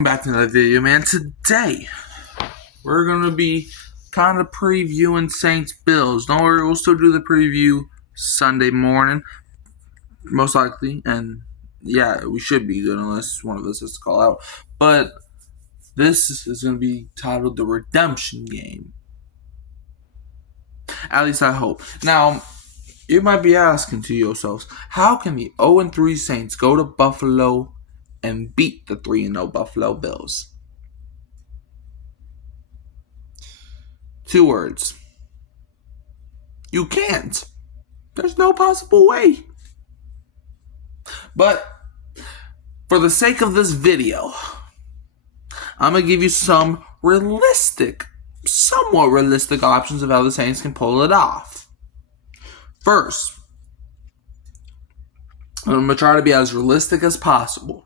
Back to another video, man. Today we're gonna be kind of previewing Saints Bills. Don't worry, we'll still do the preview Sunday morning, most likely, and yeah, we should be good unless one of us has to call out. But this is gonna be titled the Redemption Game. At least I hope. Now, you might be asking to yourselves, how can the 0-3 Saints go to Buffalo and beat the 3-0 Buffalo Bills? 2 words. You can't. There's no possible way. But for the sake of this video, I'm going to give you some somewhat realistic options of how the Saints can pull it off. First, I'm going to try to be as realistic as possible.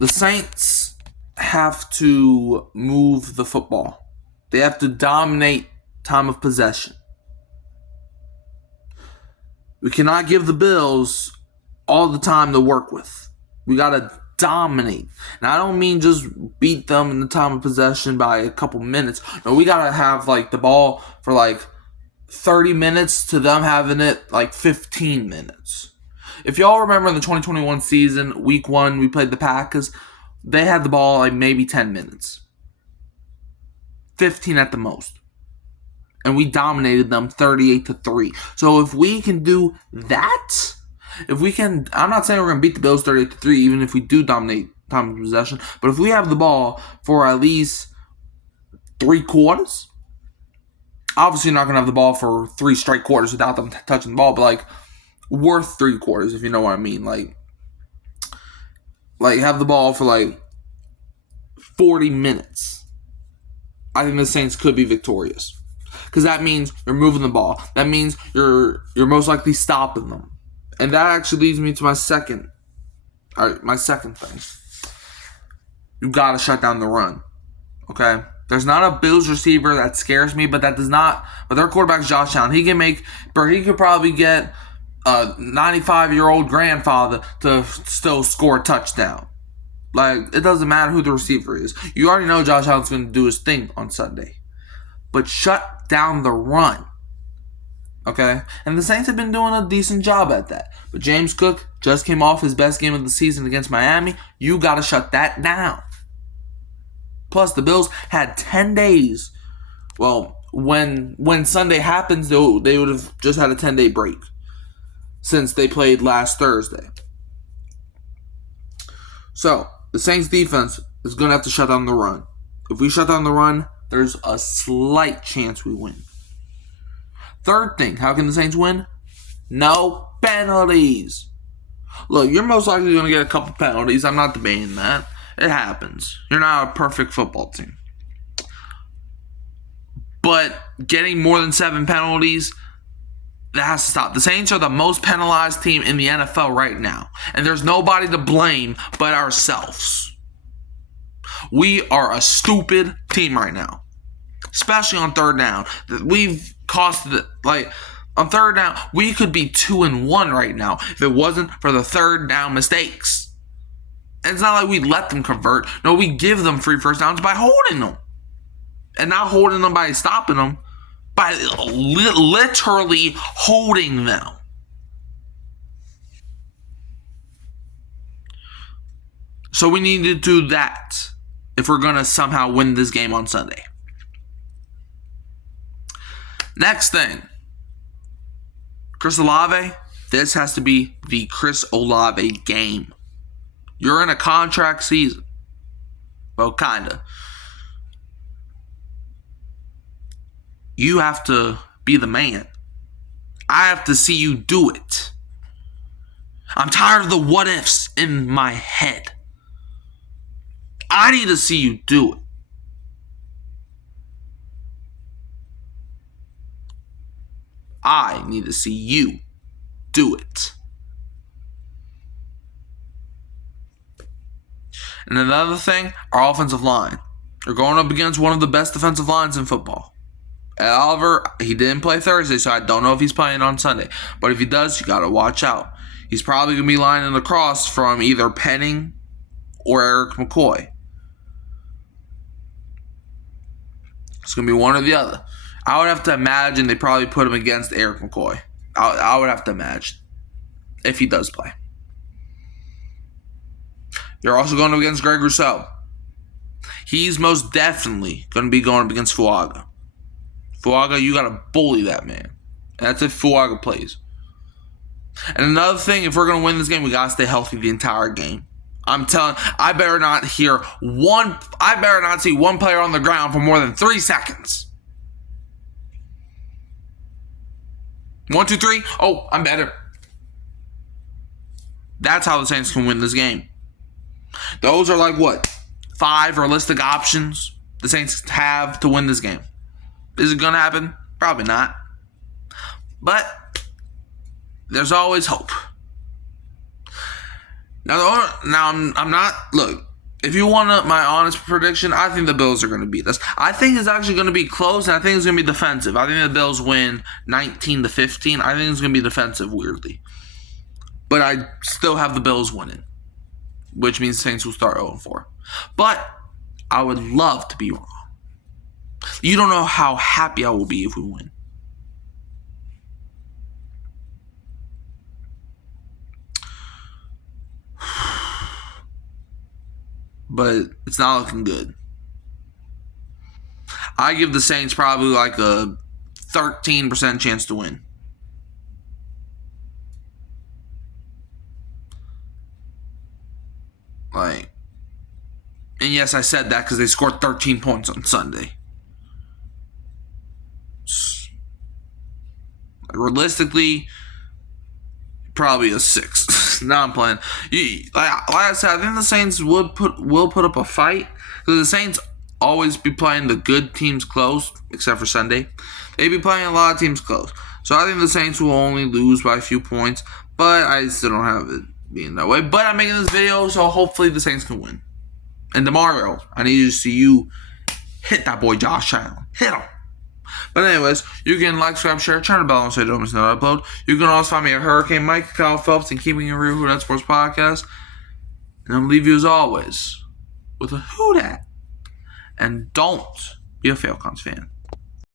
The Saints have to move the football. They have to dominate time of possession. We cannot give the Bills all the time to work with. We got to dominate. Now, I don't mean just beat them in the time of possession by a couple minutes. No, we got to have the ball for 30 minutes to them having it 15 minutes. If y'all remember in the 2021 season, week 1, we played the Packers. They had the ball maybe 10 minutes. 15 at the most. And we dominated them 38-3. So if we can do that, I'm not saying we're going to beat the Bills 38-3, even if we do dominate time of possession. But if we have the ball for at least 3 quarters, obviously you're not going to have the ball for 3 straight quarters without them touching the ball, but worth 3 quarters, if you know what I mean. Have the ball for 40 minutes. I think the Saints could be victorious. Because that means you're moving the ball. That means you're most likely stopping them. And that actually leads me to my second thing. You gotta shut down the run. Okay? There's not a Bills receiver that scares me, but that does not. But their quarterback's Josh Allen. He could probably get a 95-year-old grandfather to still score a touchdown. It doesn't matter who the receiver is. You already know Josh Allen's going to do his thing on Sunday. But shut down the run. Okay? And the Saints have been doing a decent job at that. But James Cook just came off his best game of the season against Miami. You got to shut that down. Plus, the Bills had 10 days. Well, when Sunday happens, they would have just had a 10-day break since they played last Thursday. So, the Saints defense is going to have to shut down the run. If we shut down the run, there's a slight chance we win. Third thing, how can the Saints win? No penalties. Look, you're most likely going to get a couple penalties. I'm not debating that. It happens. You're not a perfect football team. But getting more than 7 penalties, that has to stop. The Saints are the most penalized team in the NFL right now. And there's nobody to blame but ourselves. We are a stupid team right now. Especially on third down. We've cost on third down, we could be 2-1 right now if it wasn't for the third down mistakes. And it's not like we let them convert. No, we give them free first downs by holding them. And not holding them by stopping them. By literally holding them. So we need to do that if we're going to somehow win this game on Sunday. Next thing. Chris Olave. This has to be the Chris Olave game. You're in a contract season. Well, kinda. You have to be the man. I have to see you do it. I'm tired of the what ifs in my head. I need to see you do it. I need to see you do it. And another thing, our offensive line. You're going up against one of the best defensive lines in football. Ed Oliver, he didn't play Thursday, so I don't know if he's playing on Sunday. But if he does, you got to watch out. He's probably going to be lining across from either Penning or Eric McCoy. It's going to be one or the other. I would have to imagine they probably put him against Eric McCoy. I would have to imagine if he does play. You're also going up against Greg Rousseau. He's most definitely going to be going up against Fuaga. Fuaga, you got to bully that man. And that's if Fuaga plays. And another thing, if we're going to win this game, we got to stay healthy the entire game. I'm telling, I better not see one player on the ground for more than 3 seconds. 1, 2, 3. Oh, I'm better. That's how the Saints can win this game. Those are like what? 5 realistic options the Saints have to win this game. Is it going to happen? Probably not. But there's always hope. Now I'm not. Look, if you want my honest prediction, I think the Bills are going to beat us. I think it's actually going to be close, and I think it's going to be defensive. I think the Bills win 19-15. I think it's going to be defensive, weirdly. But I still have the Bills winning, which means the Saints will start 0-4. But I would love to be wrong. You don't know how happy I will be if we win. But it's not looking good. I give the Saints probably like a 13% chance to win. And yes, I said that because they scored 13 points on Sunday. Realistically, probably a 6. No, I'm playing. Like I said, I think the Saints will put up a fight. Because the Saints always be playing the good teams close, except for Sunday. They be playing a lot of teams close. So I think the Saints will only lose by a few points. But I still don't have it being that way. But I'm making this video, so hopefully the Saints can win. And tomorrow, I need to see you hit that boy Josh Allen. Hit him. But anyways, you can like, subscribe, share, turn the bell on so you don't miss another upload. You can also find me at Hurricane Mike, Kyle Phelps, and Keeping It Real Who Dat Sports Podcast. And I'll leave you as always with a who dat. And don't be a Falcons fan.